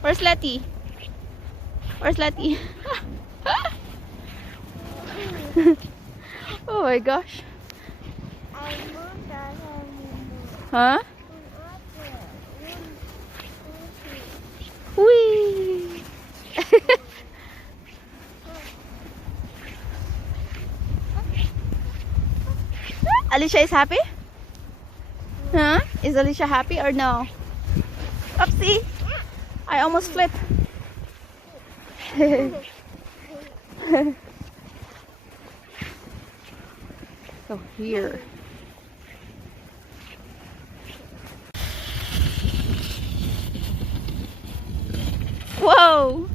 Where's Letty? Where's Letty? Oh my gosh. Huh? Whee! Alicia is happy? Huh? Is Alicia happy or no? Oopsie! I almost flipped. So here. Whoa!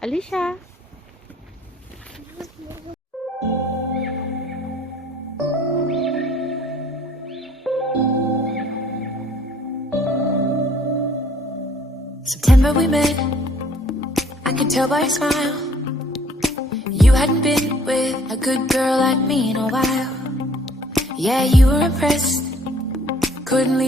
Alicia. September we met, I could tell by your smile. You hadn't been with a good girl like me in a while. Yeah, you were impressed, couldn't leave me